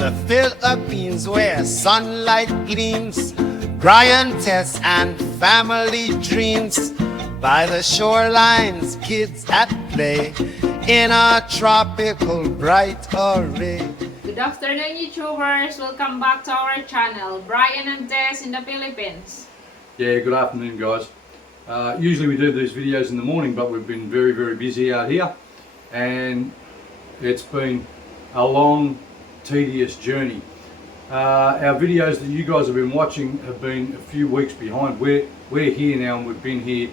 the Philippines where sunlight gleams, Brian Tess and family dreams. By the shorelines, kids at play in a tropical bright array. Good afternoon, YouTubers. Welcome back to our channel, Brian and Tess in the Philippines. Yeah, good afternoon, guys. Usually we do these videos in the morning, but we've been very busy out here, and it's been a long, tedious journey. Our videos that you guys have been watching have been a few weeks behind. We're here now, and we've been here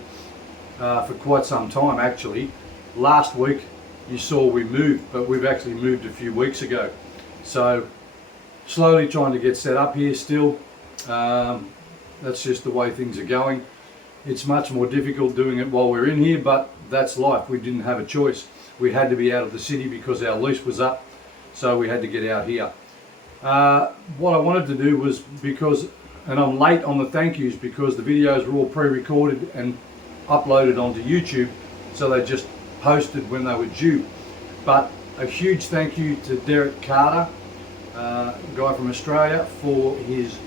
for quite some time actually. Last week you saw we moved, but we've actually moved a few weeks ago. So slowly trying to get set up here still. That's just the way things are going. It's much more difficult doing it while we're in here, but that's life. We didn't have a choice. We had to be out of the city because our lease was up, so we had to get out here. What I wanted to do was, and I'm late on the thank yous because the videos were all pre-recorded and uploaded onto YouTube, so they just posted when they were due. But a huge thank you to Derek Carter, a guy from Australia, for his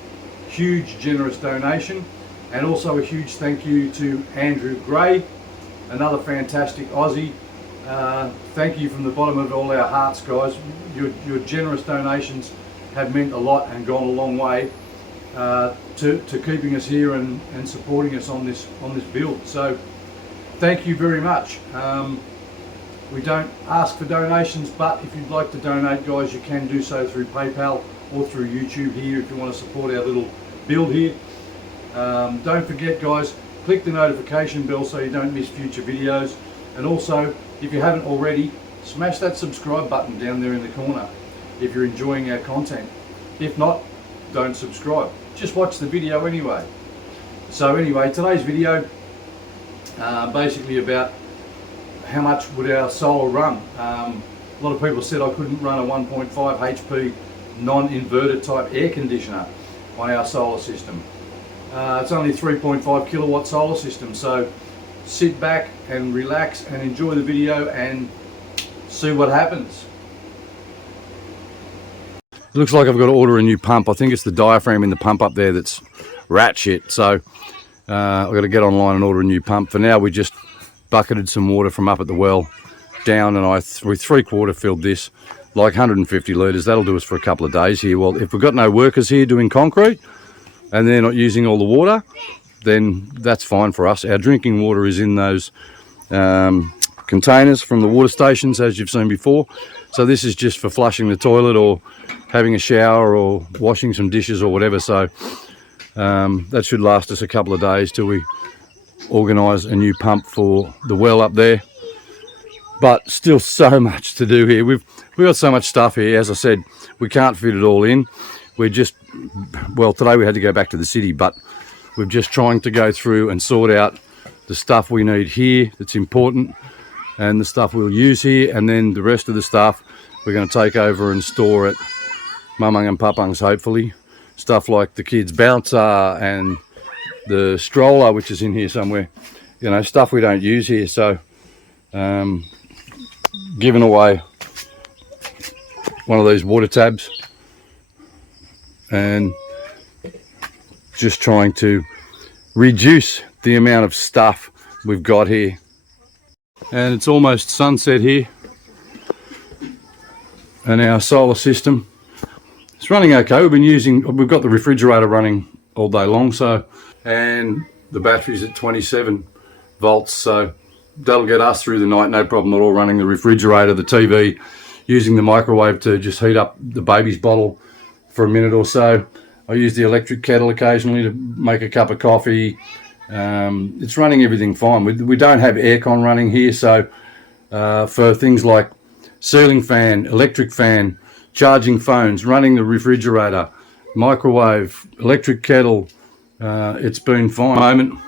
huge generous donation, and also a huge thank you to Andrew Gray, another fantastic Aussie. Thank you from the bottom of all our hearts, guys. Your generous donations have meant a lot and gone a long way to keeping us here and supporting us on this build. So thank you very much. We don't ask for donations, but if you'd like to donate, guys, you can do so through PayPal or through YouTube here if you want to support our little build here. Don't forget, guys, click the notification bell so you don't miss future videos, and also, if you haven't already, smash that subscribe button down there in the corner if you're enjoying our content. If not, don't subscribe, just watch the video anyway. So anyway, today's video basically about how much would our solar run. A lot of people said I couldn't run a 1.5 HP non-inverter type air conditioner on our solar system. It's only 3.5 kilowatt solar system, so sit back and relax and enjoy the video and see what happens. It looks like I've got to order a new pump. I think it's the diaphragm in the pump up there that's rat shit, so I've got to get online and order a new pump. For now, we just bucketed some water from up at the well down, and we 3/4 filled this, like 150 litres. That'll do us for a couple of days here. Well, if we've got no workers here doing concrete and they're not using all the water, then that's fine for us. Our drinking water is in those containers from the water stations, as you've seen before. So this is just for flushing the toilet or having a shower or washing some dishes or whatever. So that should last us a couple of days till we organise a new pump for the well up there. But still so much to do here. We've got so much stuff here. As I said, we can't fit it all in. We're just, well, today we had to go back to the city, but we're just trying to go through and sort out the stuff we need here that's important, and the stuff we'll use here, and then the rest of the stuff we're going to take over and store at Mamang and Papang's, hopefully. Stuff like the kids' bouncer and the stroller, which is in here somewhere. You know, stuff we don't use here. So giving away one of these water tabs and just trying to reduce the amount of stuff we've got here. And it's almost sunset here, and our solar system is running okay. We've got the refrigerator running all day long, so, and the battery's at 27 volts, so that'll get us through the night, no problem at all, running the refrigerator, the TV, using the microwave to just heat up the baby's bottle for a minute or so. I use the electric kettle occasionally to make a cup of coffee. It's running everything fine. We don't have aircon running here, so for things like ceiling fan, electric fan, charging phones, running the refrigerator, microwave, electric kettle, it's been fine. At the moment,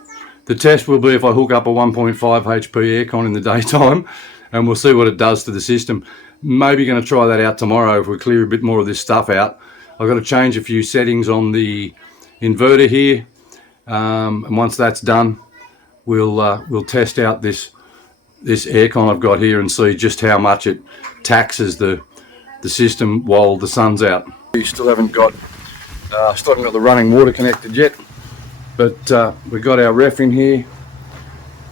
the test will be if I hook up a 1.5 HP aircon in the daytime, and we'll see what it does to the system. Maybe going to try that out tomorrow if we clear a bit more of this stuff out. I've got to change a few settings on the inverter here, and once that's done, we'll test out this aircon I've got here and see just how much it taxes the system while the sun's out. We still haven't got the running water connected yet, but we got our ref in here.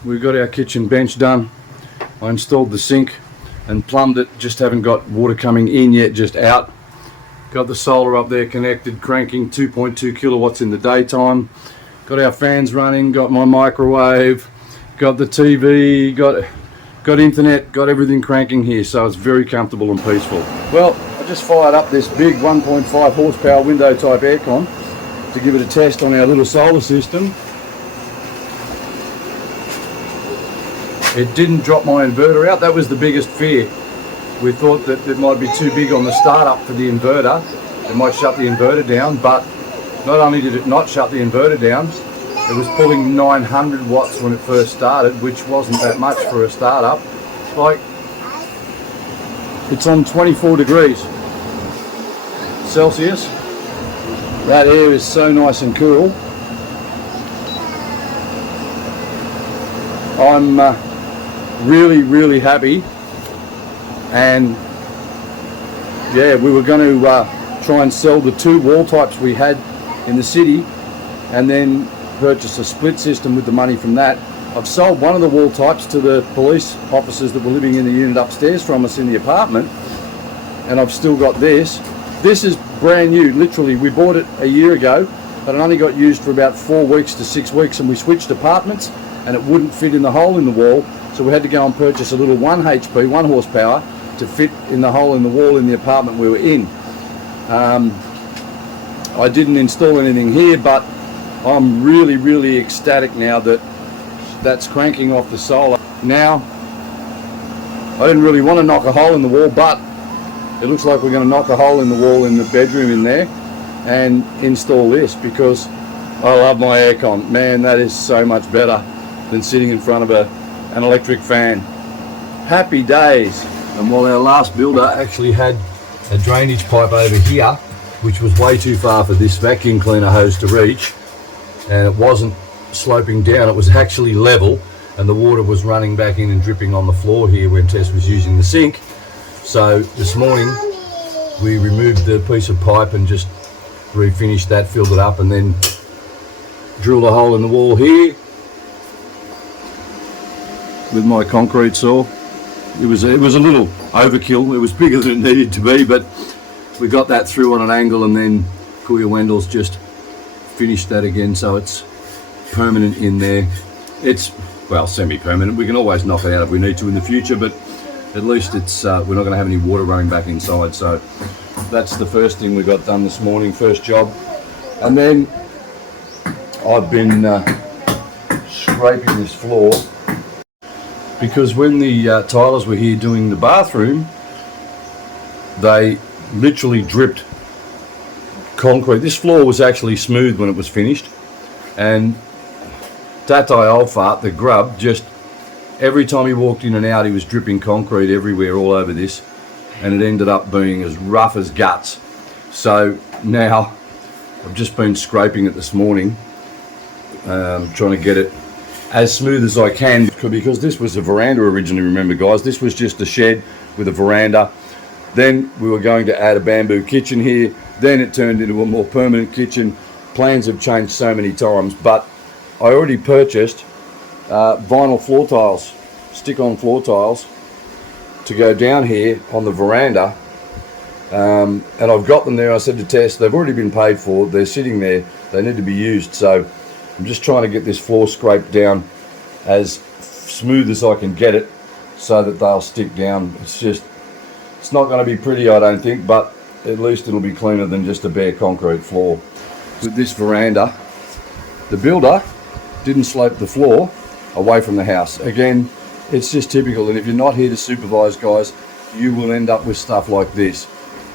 We've got our kitchen bench done. I installed the sink and plumbed it, just haven't got water coming in yet, just out. Got the solar up there connected, cranking 2.2 kilowatts in the daytime. Got our fans running, got my microwave, got the TV, got internet, got everything cranking here, so it's very comfortable and peaceful. Well, I just fired up this big 1.5 horsepower window type aircon to give it a test on our little solar system. It didn't drop my inverter out. That was the biggest fear. We thought that it might be too big on the startup for the inverter. It might shut the inverter down, but not only did it not shut the inverter down, it was pulling 900 watts when it first started, which wasn't that much for a startup. Like, it's on 24 degrees Celsius. That air is so nice and cool. I'm really happy. And yeah, we were going to try and sell the 2 wall types we had in the city and then purchase a split system with the money from that. I've sold one of the wall types to the police officers that were living in the unit upstairs from us in the apartment, and I've still got this. This is brand new, literally. We bought it a year ago, but it only got used for about 4 weeks to 6 weeks, and we switched apartments and it wouldn't fit in the hole in the wall, so we had to go and purchase a little 1 HP, 1 horsepower, to fit in the hole in the wall in the apartment we were in. I didn't install anything here, but I'm really ecstatic now that that's cranking off the solar. Now, I didn't really want to knock a hole in the wall, but it looks like we're going to knock a hole in the wall in the bedroom in there and install this, because I love my aircon. Man, that is so much better than sitting in front of an electric fan. Happy days. And while our last builder actually had a drainage pipe over here, which was way too far for this vacuum cleaner hose to reach, and it wasn't sloping down, it was actually level, and the water was running back in and dripping on the floor here when Tess was using the sink. So this morning we removed the piece of pipe and just refinished that, filled it up, and then drilled a hole in the wall here with my concrete saw. It was a little overkill. It was bigger than it needed to be, but we got that through on an angle, and then Kuya Wendell's just finished that again, so it's permanent in there. It's, well, semi-permanent. We can always knock it out if we need to in the future, but at least it's we're not going to have any water running back inside. So that's the first thing we got done this morning, first job. And then I've been scraping this floor, because when the tilers were here doing the bathroom, they literally dripped concrete. This floor was actually smooth when it was finished, and Tatai old fart, the grub, just every time he walked in and out, he was dripping concrete everywhere, all over this, and it ended up being as rough as guts. So now I've just been scraping it this morning, trying to get it as smooth as I can, because this was a veranda originally, remember guys, this was just a shed with a veranda. Then we were going to add a bamboo kitchen here, then it turned into a more permanent kitchen. Plans have changed so many times, but I already purchased vinyl floor tiles, stick-on floor tiles, to go down here on the veranda, and I've got them there. I said to Tess, they've already been paid for, they're sitting there, they need to be used. So I'm just trying to get this floor scraped down as smooth as I can get it, so that they'll stick down. It's not going to be pretty, I don't think, but at least it'll be cleaner than just a bare concrete floor. With this veranda, the builder didn't slope the floor away from the house. Again, it's just typical, and if you're not here to supervise, guys, you will end up with stuff like this.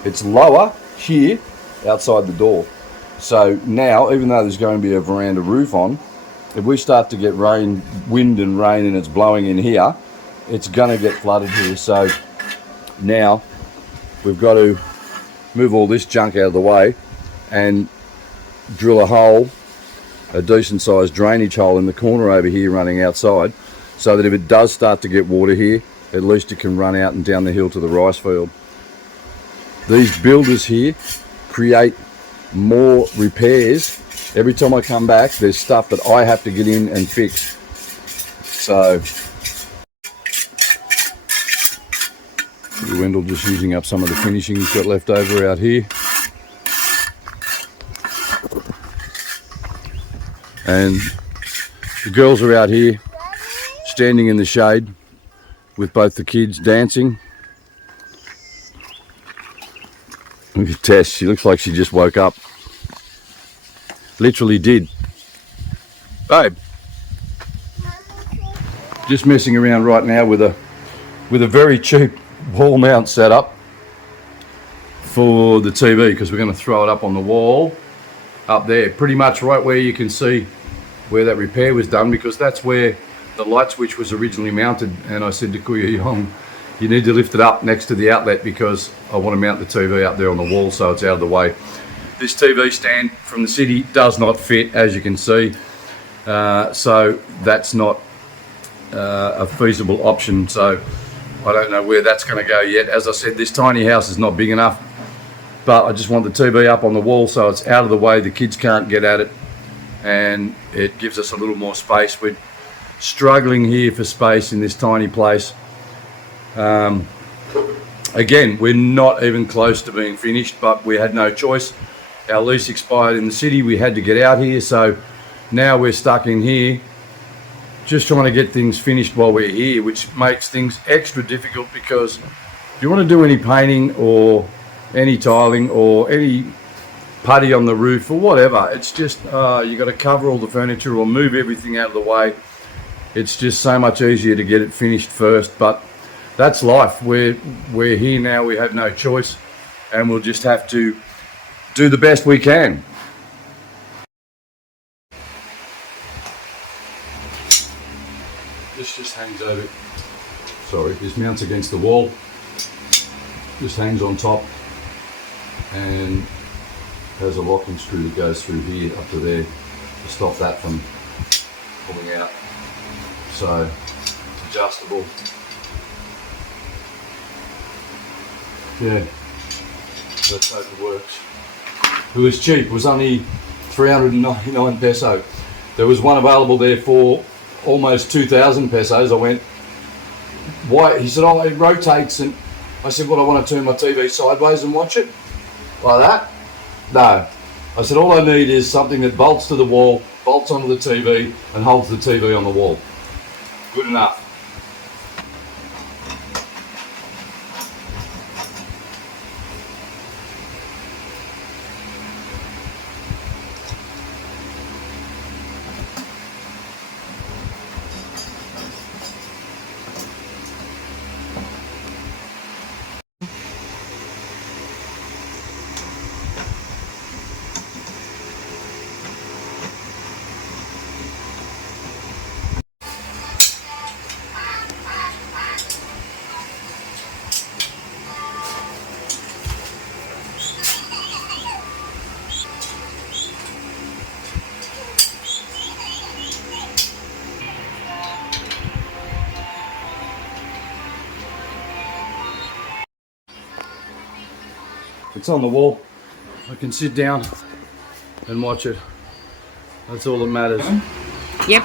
It's lower here outside the door. So now, even though there's going to be a veranda roof on, if we start to get rain, wind and rain, and it's blowing in here, it's going to get flooded here. So now we've got to move all this junk out of the way and drill a hole, a decent sized drainage hole in the corner over here running outside, so that if it does start to get water here, at least it can run out and down the hill to the rice field. These builders here create more repairs. Every time I come back, there's stuff that I have to get in and fix. So Wendell just using up some of the finishing he's got left over out here. And the girls are out here standing in the shade with both the kids dancing. Look at Tess, she looks like she just woke up. Literally did. Babe, just messing around right now with a very cheap wall mount setup for the TV, because we're going to throw it up on the wall up there, pretty much right where you can see where that repair was done, because that's where the light switch was originally mounted. And I said to Kuya Yong, you need to lift it up next to the outlet, because I want to mount the TV up there on the wall so it's out of the way. This TV stand from the city does not fit, as you can see, so that's not a feasible option. So I don't know where that's going to go yet. As I said, this tiny house is not big enough, but I just want the TV up on the wall so it's out of the way, the kids can't get at it, and it gives us a little more space. We're struggling here for space in this tiny place. Again, we're not even close to being finished, but we had no choice. Our lease expired in the city, we had to get out here, so now we're stuck in here just trying to get things finished while we're here, which makes things extra difficult, because if you want to do any painting or any tiling or any putty on the roof or whatever, it's just you got to cover all the furniture or move everything out of the way. It's just so much easier to get it finished first, but that's life. We're here now, we have no choice, and we'll just have to do the best we can. This just hangs over, sorry, this mounts against the wall, just hangs on top and has a locking screw that goes through here up to there to stop that from pulling out. So it's adjustable. Yeah, let's hope it works. It was cheap, it was only 399 peso. There was one available there for almost 2,000 pesos. I went, why? He said, oh, it rotates. And I said, well, I want to turn my TV sideways and watch it like that. No, I said, all I need is something that bolts to the wall, bolts onto the TV and holds the TV on the wall. Good enough. It's on the wall. I can sit down and watch it. That's all that matters. Yep.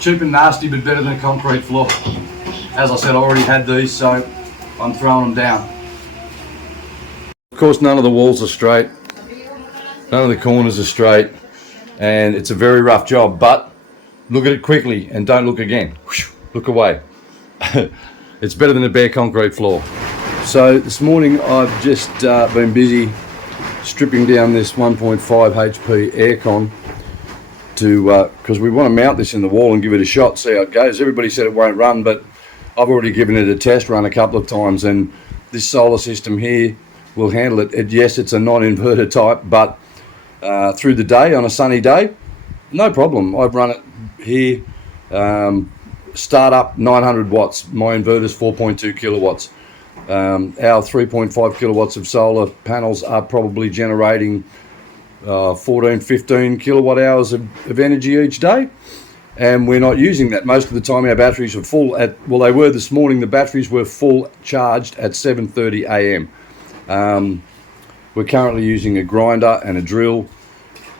Cheap and nasty, but better than a concrete floor. As I said, I already had these, so I'm throwing them down. Of course, none of the walls are straight. None of the corners are straight. And it's a very rough job, but look at it quickly and don't look again. Look away. It's better than a bare concrete floor. So this morning I've just been busy stripping down this 1.5 HP aircon to because we want to mount this in the wall and give it a shot, see how it goes. Everybody said it won't run, but I've already given it a test run a couple of times, and this solar system here will handle it. Yes, it's a non-inverter type, but through the day, on a sunny day, no problem. I've run it here, start up 900 watts. My inverter's 4.2 kilowatts. Our 3.5 kilowatts of solar panels are probably generating 14, 15 kilowatt hours of energy each day. and we're not using that. Most of the time our batteries are full well, they were this morning. The batteries were full charged at 7:30 a.m. We're currently using a grinder and a drill,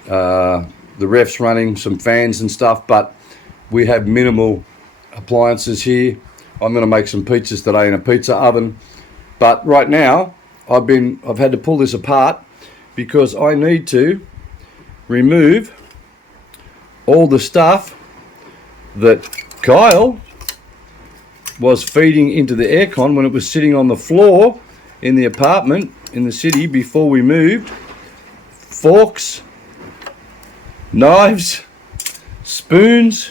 the ref's running, some fans and stuff, but we have minimal appliances here. I'm going to make some pizzas today in a pizza oven, but right now I've had to pull this apart because I need to remove all the stuff that Kyle was feeding into the aircon when it was sitting on the floor in the apartment in the city before we moved. Forks, knives, spoons,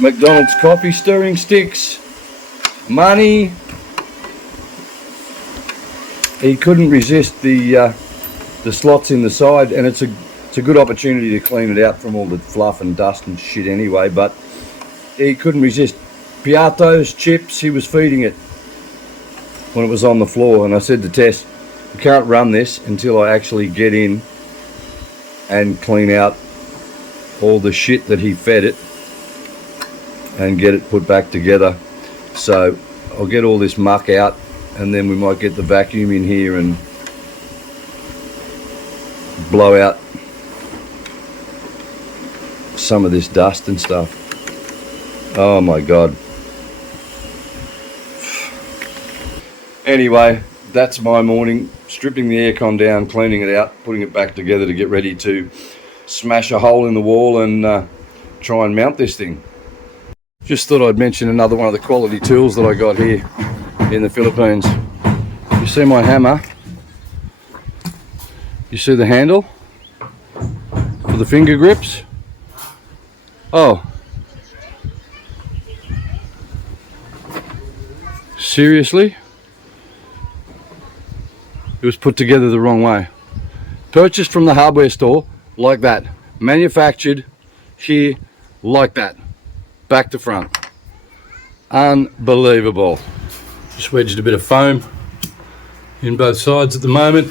McDonald's coffee stirring sticks, money. He couldn't resist the slots in the side, and it's a good opportunity to clean it out from all the fluff and dust and shit anyway, but he couldn't resist. Piatos, chips, he was feeding it when it was on the floor, and I said to Tess, we can't run this until I actually get in and clean out all the shit that he fed it and get it put back together. So I'll get all this muck out, and then we might get the vacuum in here and blow out some of this dust and stuff. Oh my God. Anyway, that's my morning, stripping the aircon down, cleaning it out, putting it back together to get ready to smash a hole in the wall and try and mount this thing. Just thought I'd mention another one of the quality tools that I got here in the Philippines. You see my hammer? You see the handle for the finger grips? Oh. Seriously? It was put together the wrong way. Purchased from the hardware store like that. Manufactured here like that. Back to front. Unbelievable. Just wedged a bit of foam in both sides at the moment.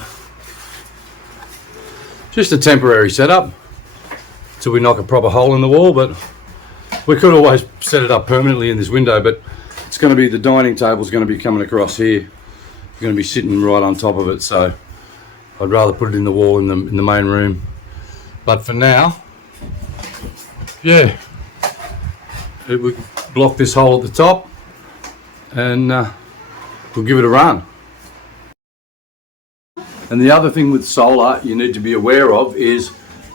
Just a temporary setup till we knock a proper hole in the wall, but we could always set it up permanently in this window, but it's going to be, the dining table's going to be coming across here. We're going to be sitting right on top of it, so I'd rather put it in the wall in the main room. But for now, yeah, it would block this hole at the top, and we'll give it a run. And the other thing with solar you need to be aware of is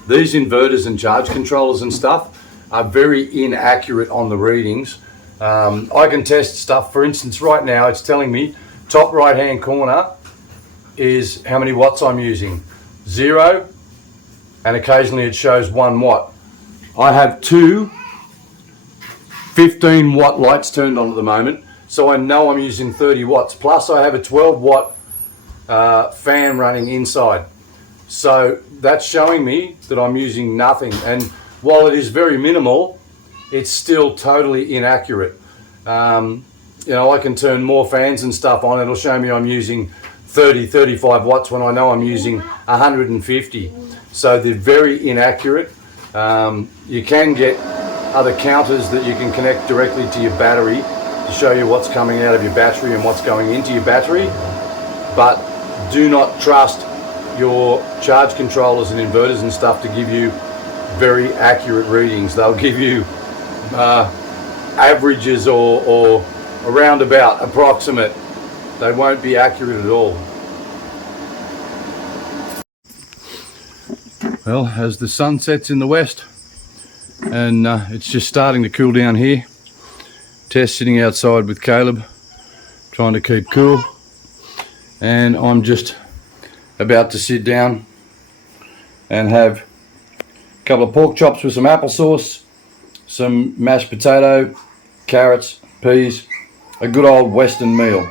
these inverters and charge controllers and stuff are very inaccurate on the readings. I can test stuff, for instance, right now it's telling me top right hand corner is how many watts I'm using. 0, and occasionally it shows 1 watt. I have two 15 watt lights turned on at the moment, so I know I'm using 30 watts. Plus I have a 12 watt fan running inside. So that's showing me that I'm using nothing. And while it is very minimal, it's still totally inaccurate. You know, I can turn more fans and stuff on. It'll show me I'm using 30, 35 watts when I know I'm using 150. So they're very inaccurate. You can get other counters that you can connect directly to your battery to show you what's coming out of your battery and what's going into your battery. But do not trust your charge controllers and inverters and stuff to give you very accurate readings. They'll give you averages or around about approximate. They won't be accurate at all. Well, as the sun sets in the west and it's just starting to cool down here, Tess sitting outside with Caleb trying to keep cool, and I'm just about to sit down and have a couple of pork chops with some applesauce, some mashed potato, carrots, peas, a good old Western meal.